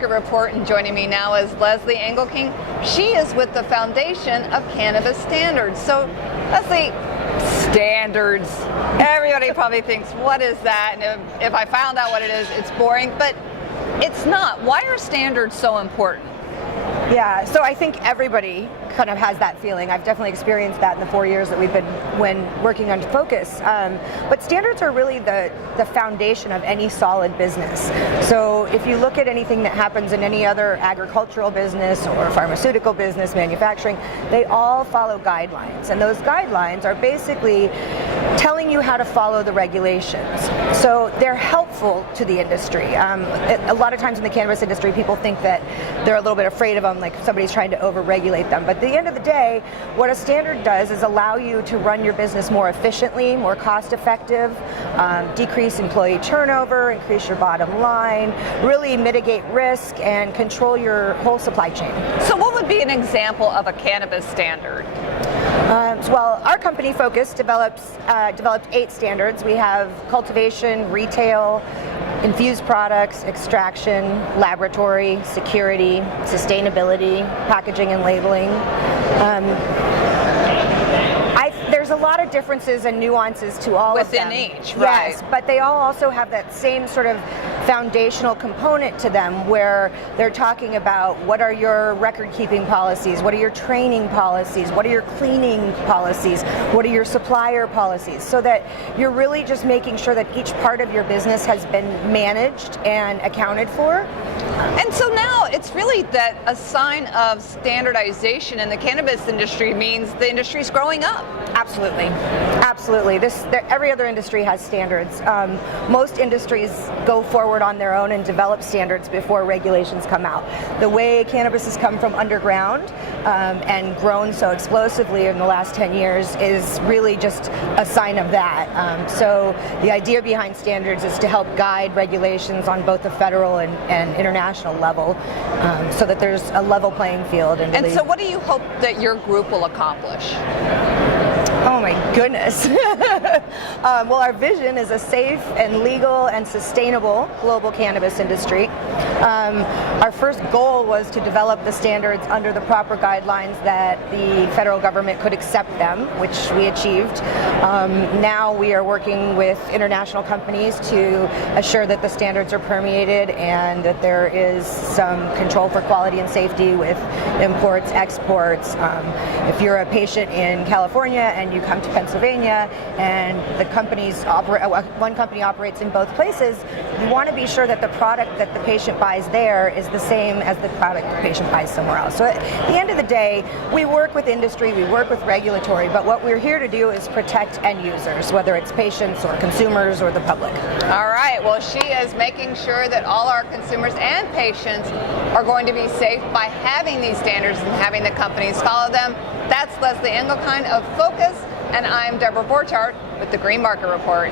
Market Report, and joining me now is Lezli Engleking. She is with the Foundation of Cannabis Standards. So, Lezli, standards. Everybody probably thinks, what is that? And if I found out what it is, it's boring, but it's not. Why are standards so important? Yeah, so I think everybody kind of has that feeling. I've definitely experienced that in the 4 years that we've been working on Focus. But standards are really the foundation of any solid business. So if you look at anything that happens in any other agricultural business or pharmaceutical business, manufacturing, they all follow guidelines. And those guidelines are basically telling you how to follow the regulations. So they're helpful to the industry. A lot of times in the cannabis industry, people think that they're a little bit afraid of them, like somebody's trying to over-regulate them. But at the end of the day, what a standard does is allow you to run your business more efficiently, more cost-effective, decrease employee turnover, increase your bottom line, really mitigate risk, and control your whole supply chain. So what would be an example of a cannabis standard? Well, our company Focus developed 8 standards. We have cultivation, retail, infused products, extraction, laboratory, security, sustainability, packaging and labeling. There's a lot of differences and nuances to all of them. Within each, right. Yes, but they all also have that same sort of foundational component to them where they're talking about what are your record-keeping policies, what are your training policies, what are your cleaning policies, what are your supplier policies, so that you're really just making sure that each part of your business has been managed and accounted for. And so now it's really that a sign of standardization in the cannabis industry means the industry's growing up. Absolutely, absolutely. Every other industry has standards. Most industries go forward on their own and develop standards before regulations come out. The way cannabis has come from underground and grown so explosively in the last 10 years is really just a sign of that. So the idea behind standards is to help guide regulations on both the federal and international level so that there's a level playing field. And so what do you hope that your group will accomplish? Oh my goodness. Well, our vision is a safe and legal and sustainable global cannabis industry. Our first goal was to develop the standards under the proper guidelines that the federal government could accept them, which we achieved. Now we are working with international companies to assure that the standards are permeated and that there is some control for quality and safety with imports, exports. If you're a patient in California and you come to Pennsylvania and one company operates in both places, you want to be sure that the product that the patient buys there is the same as the product the patient buys somewhere else. So at the end of the day, we work with industry, we work with regulatory, but what we're here to do is protect end users, whether it's patients or consumers or the public. All right, well, she is making sure that all our consumers and patients are going to be safe by having these standards and having the companies follow them. That's Lezli Engleking of Focus, and I'm Deborah Borchardt with the Green Market Report.